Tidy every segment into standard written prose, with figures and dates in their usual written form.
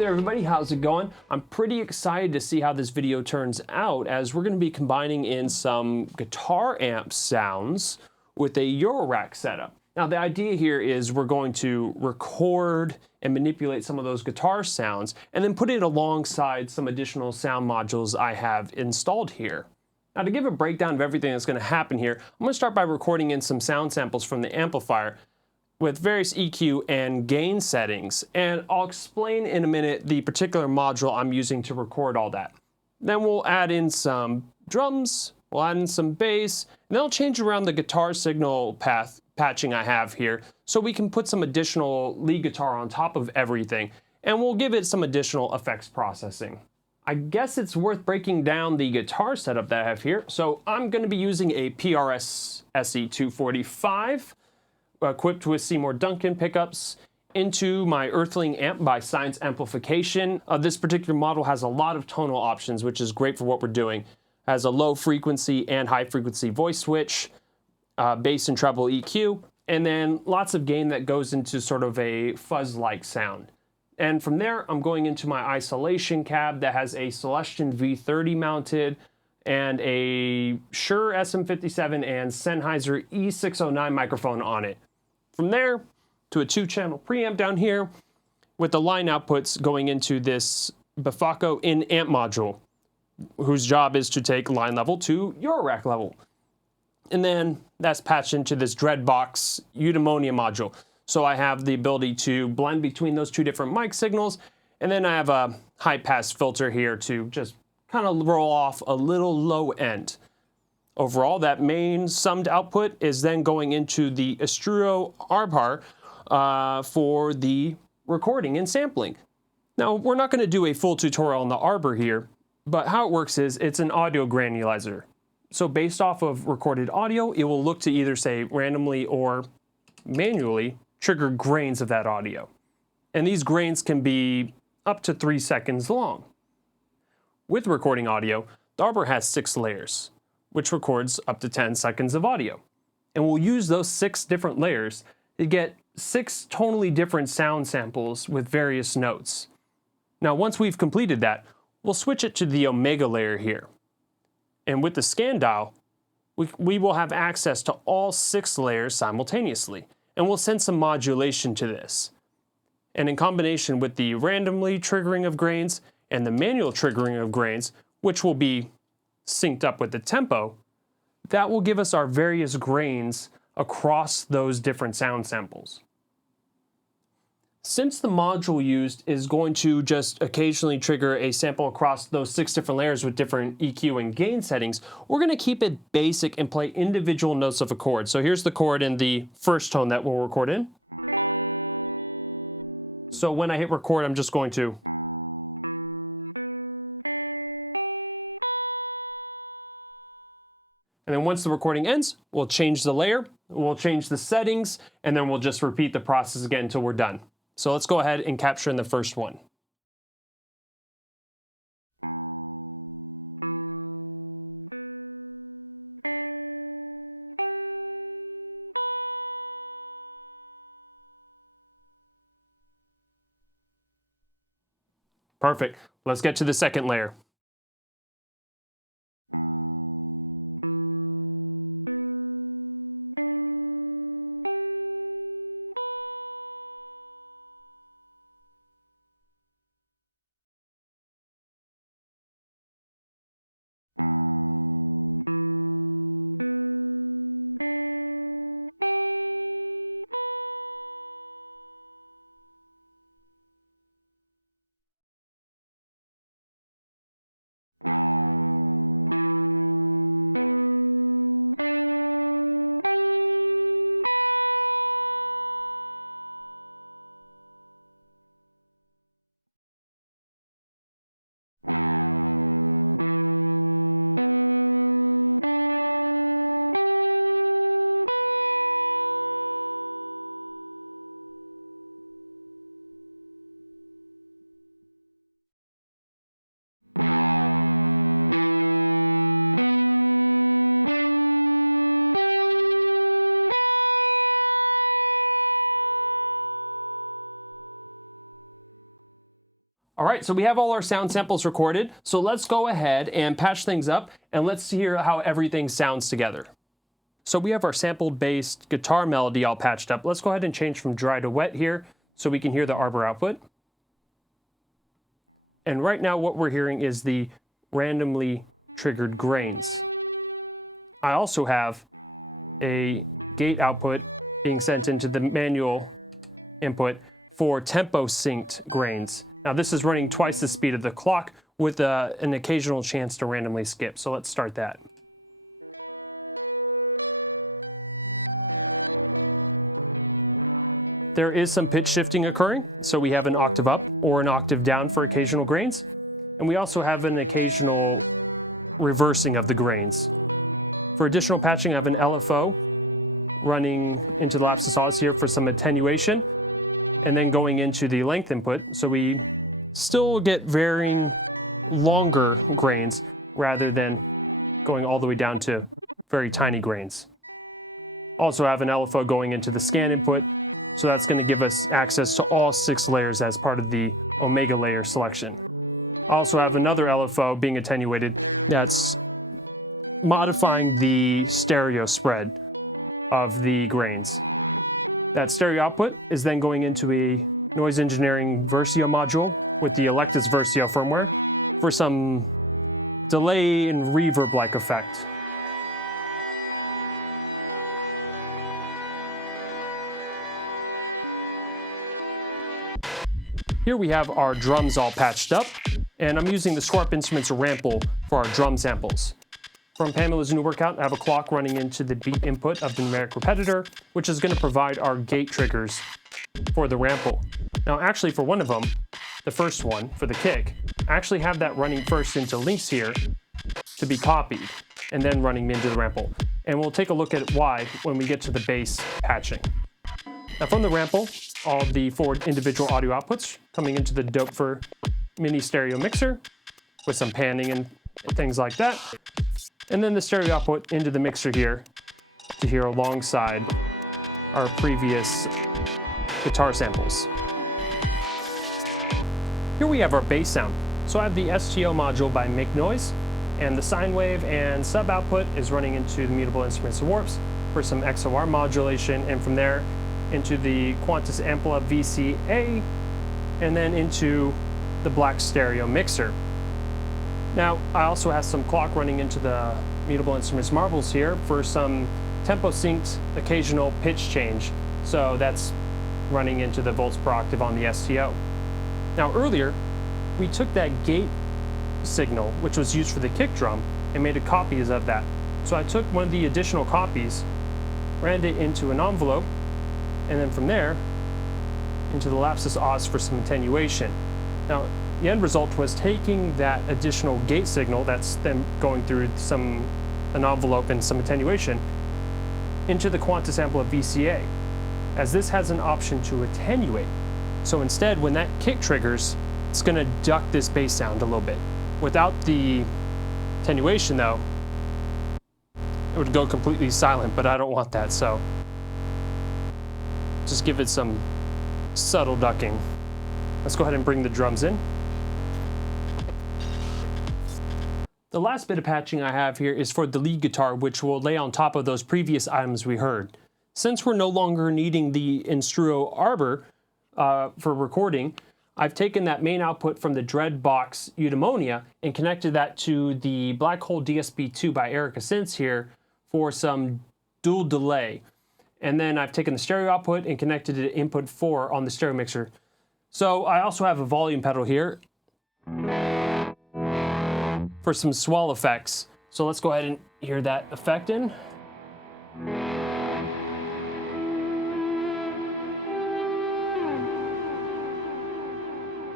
there everybody, how's it going? I'm pretty excited to see how this video turns out, as we're going to be combining in some guitar amp sounds with a Eurorack setup. Now the idea here is we're going to record and manipulate some of those guitar sounds and then put it alongside some additional sound modules I have installed here. Now to give a breakdown of everything that's going to happen here, I'm going to start by recording in some sound samples from the amplifier with various EQ and gain settings, and I'll explain in a minute the particular module I'm using to record all that. Then we'll add in some drums, we'll add in some bass, and then I'll change around the guitar signal patching I have here so we can put some additional lead guitar on top of everything, and we'll give it some additional effects processing. I guess it's worth breaking down the guitar setup that I have here. So I'm going to be using a PRS SE245 equipped with Seymour Duncan pickups into my Earthling amp by Science Amplification. This particular model has a lot of tonal options, which is great for what we're doing. It has a low frequency and high frequency voice switch, bass and treble EQ, and then lots of gain that goes into sort of a fuzz-like sound. And from there, I'm going into my isolation cab that has a Celestion V30 mounted and a Shure SM57 and Sennheiser E609 microphone on it. From there to a 2-channel preamp down here with the line outputs going into this Bifaco in amp module, whose job is to take line level to Eurorack level. And then that's patched into this Dreadbox eudaimonia module. So I have the ability to blend between those two different mic signals, and then I have a high pass filter here to just kind of roll off a little low end. Overall, that main summed output is then going into the Instruo Arbhar for the recording and sampling. Now, we're not going to do a full tutorial on the Arbor here, but how it works is it's an audio granulizer. So based off of recorded audio, it will look to either say randomly or manually trigger grains of that audio. And these grains can be up to 3 seconds long. With recording audio, the Arbor has 6 layers, which records up to 10 seconds of audio. And we'll use those 6 different layers to get 6 tonally different sound samples with various notes. Now, once we've completed that, we'll switch it to the Omega layer here. And with the scan dial, we will have access to all 6 layers simultaneously, and we'll send some modulation to this. And in combination with the randomly triggering of grains and the manual triggering of grains, which will be synced up with the tempo, that will give us our various grains across those different sound samples. Since the module used is going to just occasionally trigger a sample across those 6 different layers with different EQ and gain settings, we're going to keep it basic and play individual notes of a chord. So here's the chord in the first tone that we'll record in. So when I hit record, I'm just going to. And then once the recording ends, we'll change the layer, we'll change the settings, and then we'll just repeat the process again until we're done. So let's go ahead and capture in the first one. Perfect. Let's get to the second layer. right, so we have all our sound samples recorded. So let's go ahead and patch things up and let's hear how everything sounds together. So we have our sample-based guitar melody all patched up. Let's go ahead and change from dry to wet here so we can hear the Arbhar output. And right now what we're hearing is the randomly triggered grains. I also have a gate output being sent into the manual input for tempo synced grains. Now this is running twice the speed of the clock with an occasional chance to randomly skip. So let's start that. There is some pitch shifting occurring, so we have an octave up or an octave down for occasional grains, and we also have an occasional reversing of the grains. For additional patching, I have an LFO running into the lapsus os here for some attenuation, and then going into the length input, so we still get varying longer grains rather than going all the way down to very tiny grains. Also have an LFO going into the scan input, so that's going to give us access to all 6 layers as part of the omega layer selection. I also have another LFO being attenuated that's modifying the stereo spread of the grains. That stereo output is then going into a noise engineering Versio module with the Electus Versio firmware for some delay and reverb-like effect. Here we have our drums all patched up, and I'm using the Swarp Instruments Rample for our drum samples. From Pamela's new workout, I have a clock running into the beat input of the numeric repetitor, which is going to provide our gate triggers for the Rample. Now actually for one of them, the first one, for the kick, I actually have that running first into links here to be copied, and then running into the Rample. And we'll take a look at why when we get to the bass patching. Now from the Rample, all of the 4 individual audio outputs coming into the Dopefer mini stereo mixer with some panning and things like that. And then the stereo output into the mixer here to hear alongside our previous guitar samples. Here we have our bass sound. So I have the STO module by Make Noise, and the sine wave and sub output is running into the Mutable Instruments Warps for some XOR modulation, and from there into the Quantus Ampla VCA, and then into the black stereo mixer. Now, I also have some clock running into the Mutable Instruments Marbles here for some tempo synced occasional pitch change. So that's running into the volts per octave on the STO. Now earlier, we took that gate signal, which was used for the kick drum, and made copies of that. So I took one of the additional copies, ran it into an envelope, and then from there into the lapsus os for some attenuation. Now, the end result was taking that additional gate signal that's then going through an envelope and some attenuation into the Quantus Ampla VCA, as this has an option to attenuate. So instead, when that kick triggers, it's going to duck this bass sound a little bit. Without the attenuation though, it would go completely silent, but I don't want that, so just give it some subtle ducking. Let's go ahead and bring the drums in. The last bit of patching I have here is for the lead guitar, which will lay on top of those previous items we heard. Since we're no longer needing the Instruo Arbhar for recording, I've taken that main output from the Dreadbox Eudaimonia and connected that to the Black Hole DSP2 by Erica Synth here for some dual delay. And then I've taken the stereo output and connected it to input 4 on the stereo mixer. So I also have a volume pedal here for some swell effects. So let's go ahead and hear that effect in.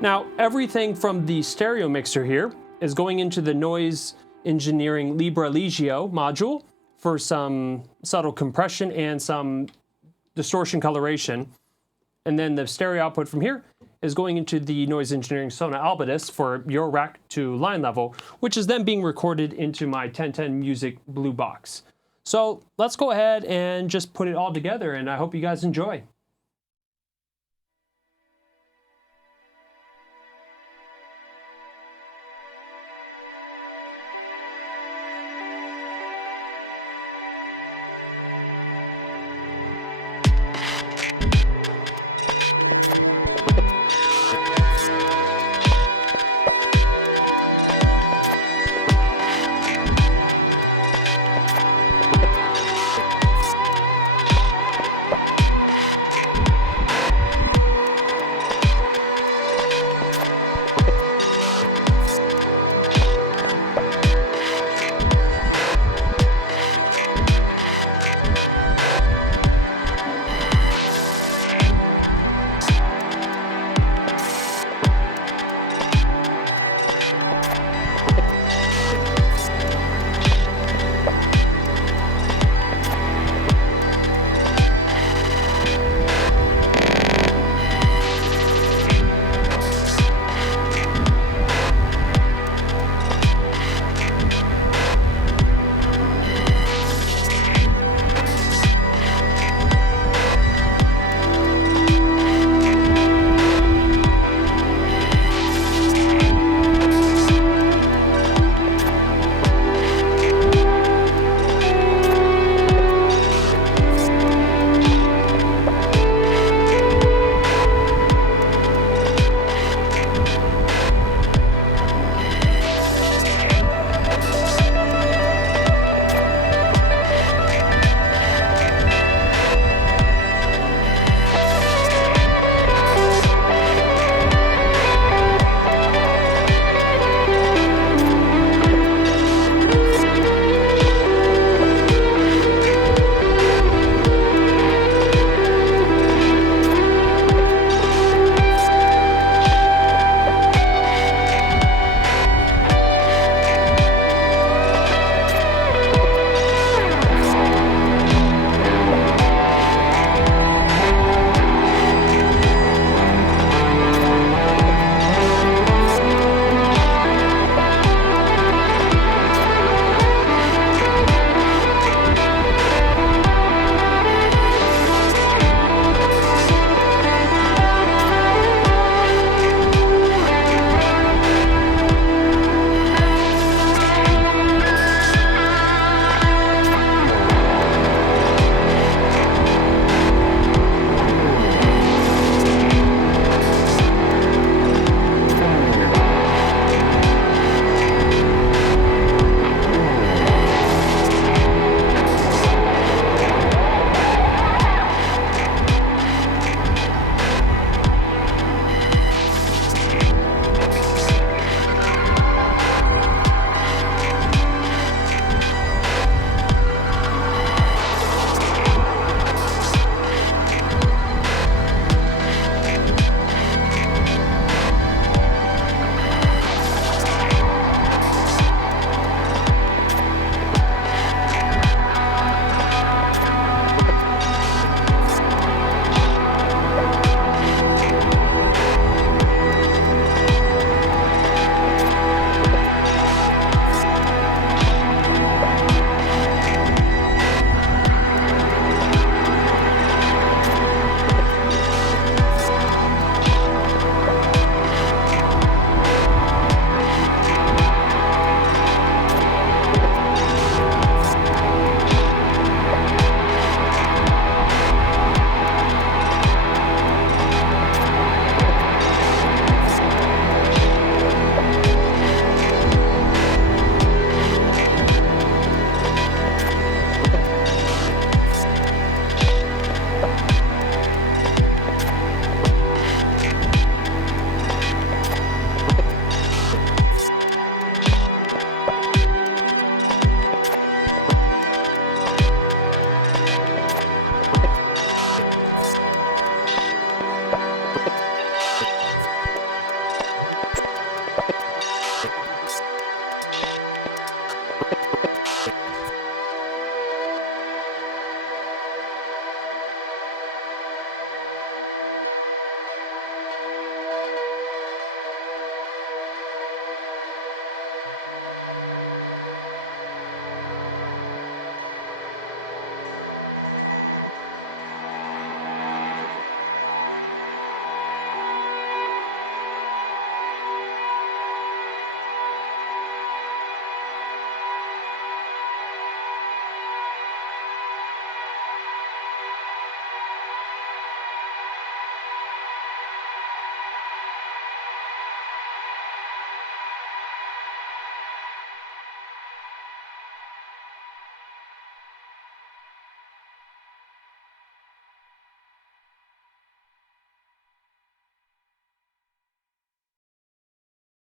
Now, everything from the stereo mixer here is going into the Noise Engineering Libra Legio module for some subtle compression and some distortion coloration. And then the stereo output from here is going into the Noise Engineering Sona Albidus for Eurorack to line level, which is then being recorded into my 1010 Music Blue Box. So let's go ahead and just put it all together, and I hope you guys enjoy.